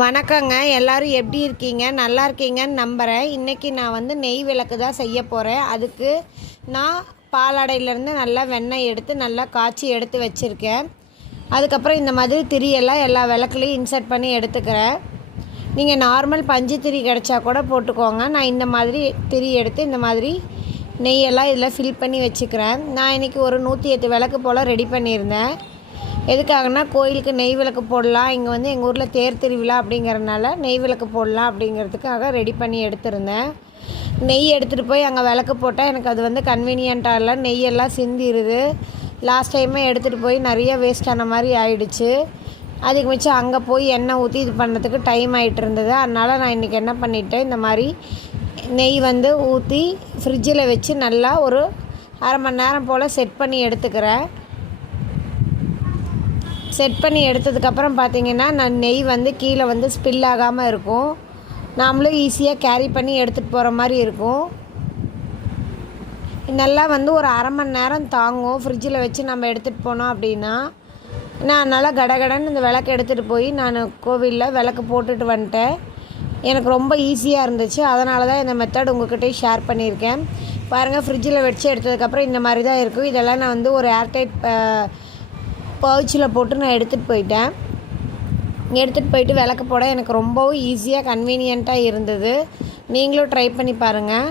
வணக்கங்க. எல்லோரும் எப்படி இருக்கீங்க? நல்லா இருக்கீங்கன்னு நம்புகிறேன். இன்றைக்கி நான் வந்து நெய் விளக்கு தான் செய்ய போகிறேன். அதுக்கு நான் பாலாடையிலேருந்து நல்லா வெண்ணெய் எடுத்து நல்லா காய்ச்சி எடுத்து வச்சுருக்கேன். அதுக்கப்புறம் இந்த மாதிரி திரியெல்லாம் எல்லா விளக்குலையும் இன்சர்ட் பண்ணி எடுத்துக்கிறேன். நீங்கள் நார்மல் பஞ்சு திரி கிடச்சா கூட போட்டுக்கோங்க. நான் இந்த மாதிரி திரி எடுத்து இந்த மாதிரி நெய்யெல்லாம் இதில் ஃபில் பண்ணி வச்சுக்கிறேன். நான் இன்றைக்கி ஒரு 108 விளக்கு போல் ரெடி பண்ணியிருந்தேன். எதுக்காகனா கோயிலுக்கு நெய் விளக்கு போடலாம், இங்கே வந்து எங்கள் ஊரில் தேர் திருவிழா அப்படிங்கிறதுனால நெய் விளக்கு போடலாம் அப்படிங்கிறதுக்காக ரெடி பண்ணி எடுத்திருந்தேன். நெய் எடுத்துகிட்டு போய் அங்கே விளக்கு போட்டால் எனக்கு அது வந்து கன்வீனியண்ட்டாக இல்லை, நெய்யெல்லாம் சிந்திடுது. லாஸ்ட் டைமே எடுத்துகிட்டு போய் நிறைய வேஸ்ட் ஆன மாதிரி ஆயிடுச்சு. அதுக்கு மிச்சம் அங்கே போய் எண்ணெய் ஊற்றி இது பண்ணுறதுக்கு டைம் ஆகிட்டு இருந்தது. அதனால் நான் இன்றைக்கி என்ன பண்ணிட்டேன், இந்த மாதிரி நெய் வந்து ஊற்றி ஃப்ரிட்ஜில் வச்சு நல்லா ஒரு அரை மணி நேரம் போல் செட் பண்ணி எடுத்துக்கிறேன். செட் பண்ணி எடுத்ததுக்கப்புறம் பார்த்திங்கன்னா நான் நெய் வந்து கீழே வந்து ஸ்பில் ஆகாமல் இருக்கும். நாமளும் ஈஸியாக கேரி பண்ணி எடுத்துகிட்டு போகிற மாதிரி இருக்கும். நல்லா வந்து ஒரு அரை மணி நேரம் தாங்கும் ஃப்ரிட்ஜில் வச்சு நம்ம எடுத்துகிட்டு போனோம் அப்படின்னா. நான் அதனால் கடகடன்னு இந்த விளக்கு எடுத்துகிட்டு போய் நான் கோவிலில் விளக்கு போட்டுட்டு வந்துட்டேன். எனக்கு ரொம்ப ஈஸியாக இருந்துச்சு. அதனால தான் இந்த மெத்தட் உங்கள்கிட்டயும் ஷேர் பண்ணியிருக்கேன். பாருங்கள், ஃப்ரிட்ஜில் வச்சு எடுத்ததுக்கப்புறம் இந்த மாதிரி தான் இருக்கும். இதெல்லாம் நான் வந்து ஒரு ஏர்டைட் பவுச்சில் போட்டு நான் எடுத்துகிட்டு போயிட்டு விளக்கு போட எனக்கு ரொம்பவும் ஈஸியாக கன்வீனியண்ட்டாக இருந்தது. நீங்களும் ட்ரை பண்ணி பாருங்கள்.